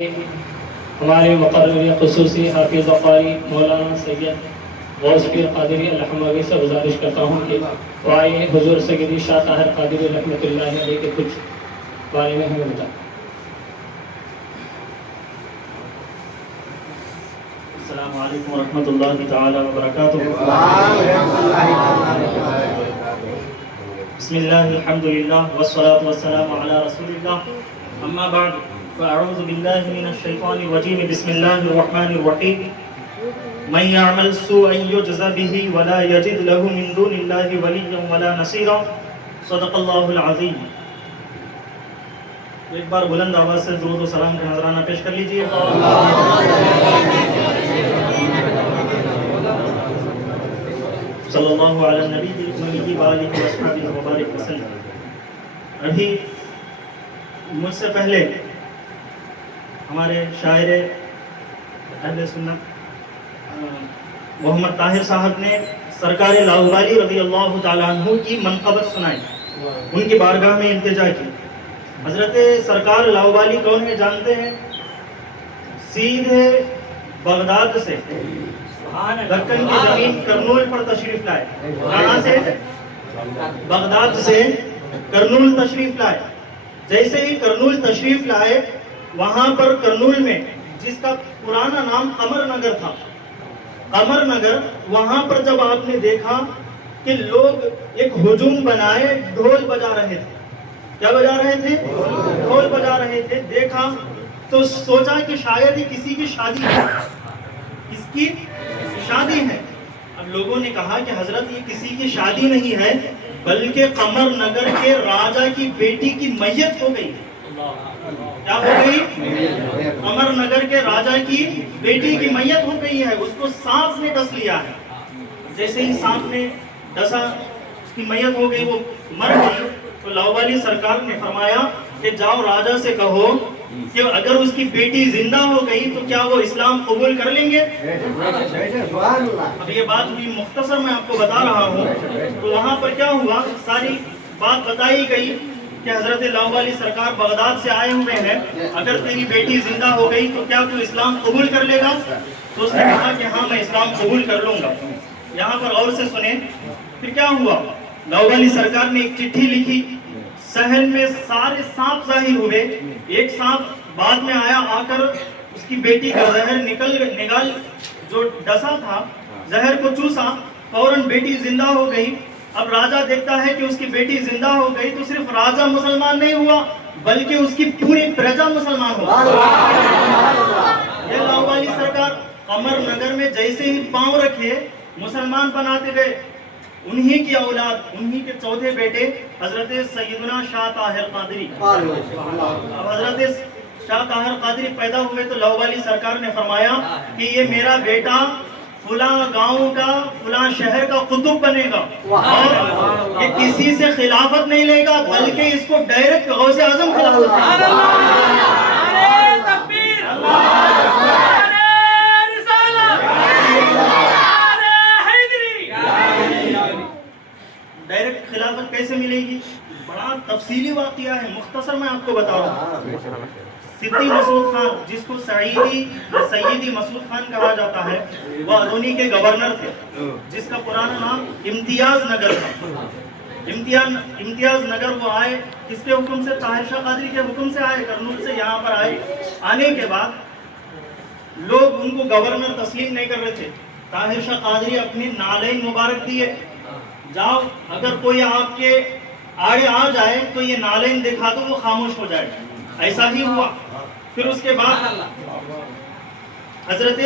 ہمارے مقرر خصوصی حافظ قاری مولانا سید غوث پیر قادری الحموی سے گزارش کرتا ہوں کہ وہ آئے حضور سیدی شاہ طاہر قادری رحمۃ اللہ علیہ کے کچھ بارے میں ہمیں بتائیں۔ السلام علیکم ورحمۃ اللہ تعالی وبرکاتہ۔ بسم اللہ الحمد للہ والصلاة والسلام علی رسول اللہ، اما بعد فاعوذ باللہ من الشیطان الرجیم، بسم اللہ الرحمن الرحیم۔ من يعمل سوءا يجز به ولا يجد له من دون الله وليا ولا نصيرا، صدق اللہ العظیم۔ ایک بار بلند آواز سے درود و سلام کا نذرانہ پیش کر لیجیے۔ صلی اللہ علی النبی الکریم وآلہ وصحبہ وبارک وسلم۔ ابھی مجھ سے پہلے ہمارے شاعر اہل سنت محمد طاہر صاحب نے سرکار لاہوری رضی اللہ تعالیٰ عنہ کی منقبت سنائی، ان کی بارگاہ میں التجا کی۔ حضرت سرکار لاہوری کون ہے جانتے ہیں؟ سیدھے بغداد سے دکن کی زمین کرنول پر تشریف لائے۔ کہاں سے؟ بغداد سے کرنول تشریف لائے۔ جیسے ہی کرنول تشریف لائے، وہاں پر کرنول میں جس کا پرانا نام قمر نگر تھا، قمر نگر، وہاں پر جب آپ نے دیکھا کہ لوگ ایک ہجوم بنائے ڈھول بجا رہے تھے۔ کیا بجا رہے تھے؟ ڈھول بجا رہے تھے۔ دیکھا تو سوچا کہ شاید ہی کسی کی شادی ہے، کس کی شادی ہے۔ اب لوگوں نے کہا کہ حضرت یہ کسی کی شادی نہیں ہے، بلکہ قمر نگر کے راجہ کی بیٹی کی میت ہو گئی۔ کیا ہو گئی؟ قمر نگر کے راجہ کی بیٹی کی میت ہو گئی ہے، اس کو سانپ نے ڈس لیا ہے۔ جیسے ہی سانپ نے ڈسا، اس کی میت ہو گئی، وہ مر گئی، تو لاہوری سرکار نے فرمایا کہ جاؤ راجہ سے کہو کہ اگر اس کی بیٹی زندہ ہو گئی تو کیا وہ اسلام قبول کر لیں گے؟ اب یہ بات ہوئی مختصر میں آپ کو بتا رہا ہوں۔ تو وہاں پر کیا ہوا، ساری بات بتائی گئی کہ حضرت لاہوری سرکار بغداد سے آئے ہوئے ہیں، اگر تیری بیٹی زندہ ہو گئی تو کیا تو اسلام قبول کر لے گا؟ تو اس نے کہا کہ ہاں میں اسلام قبول کر لوں گا۔ یہاں پر غور سے سنیں، پھر کیا ہوا، لاہوری سرکار نے ایک چٹھی لکھی، صحن میں سارے سانپ ظاہر ہوئے۔ ایک سانپ بعد میں آیا، آ کر اس کی بیٹی کا زہر نگال جو ڈسا تھا، زہر کو چوسا، فوراً بیٹی زندہ ہو گئی۔ اب راجہ دیکھتا ہے کہ اس کی بیٹی زندہ ہو گئی تو صرف راجہ مسلمان نہیں ہوا بلکہ اس کی پوری پرجا مسلمان ہو گئی۔ یہ لاہوری سرکار قمر نگر میں جیسے ہی پاؤں رکھے مسلمان بناتے گئے۔ انہی کی اولاد، انہی کے چوتھے بیٹے حضرت سیدنا شاہ طاہر قادری۔ اب حضرت شاہ طاہر قادری پیدا ہوئے تو لاہوری سرکار نے فرمایا کہ یہ میرا بیٹا فلاں گاؤں کا، فلاں شہر کا قطب بنے گا، اور یہ کسی سے خلافت نہیں لے گا بلکہ اس کو ڈائریکٹ غوث اعظم خلافت دے گا۔ ڈائریکٹ خلافت کیسے ملے گی؟ بڑا تفصیلی واقعہ ہے، مختصر میں آپ کو بتا رہا ہوں۔ سدی مسعود خان، جس کو سیدی مسعود خان کہا جاتا ہے، وہ ادونی کے گورنر تھے، جس کا پرانا نام امتیاز نگر تھا۔ امتیاز نگر وہ آئے، کس کے حکم سے؟ طاہر شاہ قادری کے حکم سے آئے، کرنول سے یہاں پر آئے۔ آنے کے بعد لوگ ان کو گورنر تسلیم نہیں کر رہے تھے۔ طاہر شاہ قادری اپنے نالین مبارک دیے، جاؤ اگر کوئی آپ کے آڑے آ جائے تو یہ نالین دکھا دو، وہ خاموش ہو جائے۔ ایسا ہی ہوا۔ پھر اس کے بعد حضرت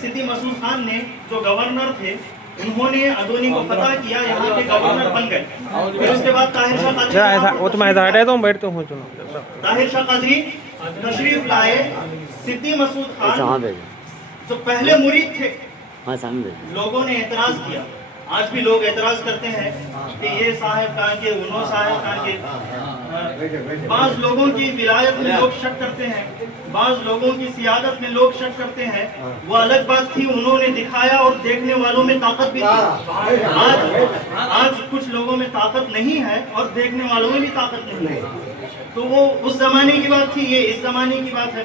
سدی مسعود خان نے، جو گورنر تھے، انہوں نے ادونی کو فتح کیا، یہاں کے گورنر بن گئے۔ پھر اس کے بعد طاہر شاہ قادری تشریف لائے۔ سدی مسعود خان جو پہلے مرید تھے، لوگوں نے اعتراض کیا، آج بھی لوگ اعتراض کرتے ہیں کہ یہ صاحب کہاں کے، انہوں صاحب کہاں کے۔ بعض لوگوں کی ولایت میں لوگ شک کرتے ہیں، بعض لوگوں کی سیادت میں لوگ شک کرتے ہیں، وہ الگ بات تھی، انہوں نے دکھایا اور دیکھنے والوں میں طاقت بھی تھی۔ آج کچھ لوگوں میں طاقت نہیں ہے اور دیکھنے والوں میں بھی طاقت نہیں ہے، تو وہ اس زمانے کی بات تھی، یہ اس زمانے کی بات ہے۔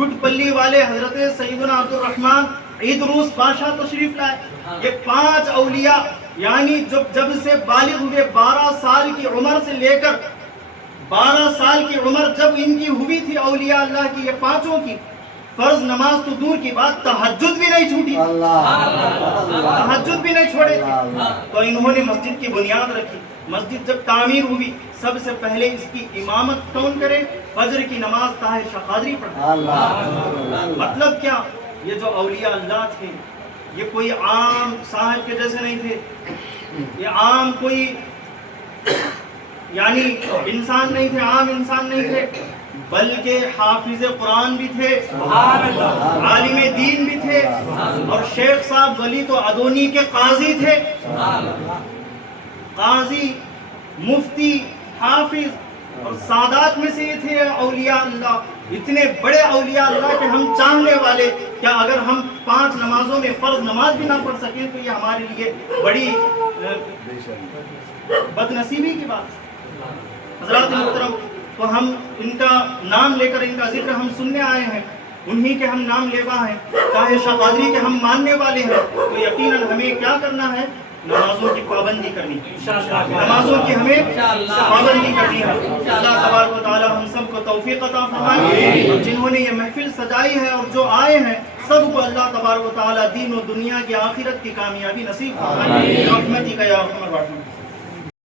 گٹ پلی والے حضرت سیدنا عبد الرحمن عید روس بادشاہ تشریف لائے. یہ 5 اولیاء یعنی جب سے بالغ ہوئے 12 سال کی عمر سے لے کر 12 سال کی عمر جب ان کی ہوئی تھی اولیاء اللہ کی یہ 5 کی، فرض نماز تو دور کی بات تہجد بھی نہیں چھوٹی، تہجد بھی نہیں چھوڑے تھے. تو انہوں نے مسجد کی بنیاد رکھی. مسجد جب تعمیر ہوئی سب سے پہلے اس کی امامت کون کرے؟ فجر کی نماز طاہر شاہ قادری پڑھا. مطلب کیا؟ یہ جو اولیاء اللہ تھے یہ کوئی عام صاحب کے جیسے نہیں تھے، یہ عام کوئی یعنی انسان نہیں تھے، عام انسان نہیں تھے، بلکہ حافظ قرآن بھی تھے، عالم دین بھی تھے، اور شیخ صاحب ولی تو ادونی کے قاضی تھے. قاضی، مفتی، حافظ اور سادات میں سے یہ تھے اولیاء اللہ. اتنے بڑے اولیاء اللہ کہ ہم چاہنے والے کیا اگر ہم 5 نمازوں میں فرض نماز بھی نہ پڑھ سکیں تو یہ ہمارے لیے بڑی بد نصیبی کی بات. حضرات محترم، تو ہم ان کا نام لے کر ان کا ذکر ہم سننے آئے ہیں، انہی کے ہم نام لیوا ہیں، طاہر شاہ قادری کے ہم ماننے والے ہیں. تو یقیناً ہمیں کیا کرنا ہے؟ نمازوں کی پابندی کرنی ہے، نمازوں کی ہمیں پابندی کرنی ہے. اللہ تبارک و تعالی ہم سب کو توفیق عطا فرمائے، اور جنہوں نے یہ محفل سجائی ہے اور جو آئے ہیں سب کو اللہ تبارک و تعالی دین و دنیا کی آخرت کی کامیابی نصیب فرمائے. رحمتک یا ارحم الراحمین.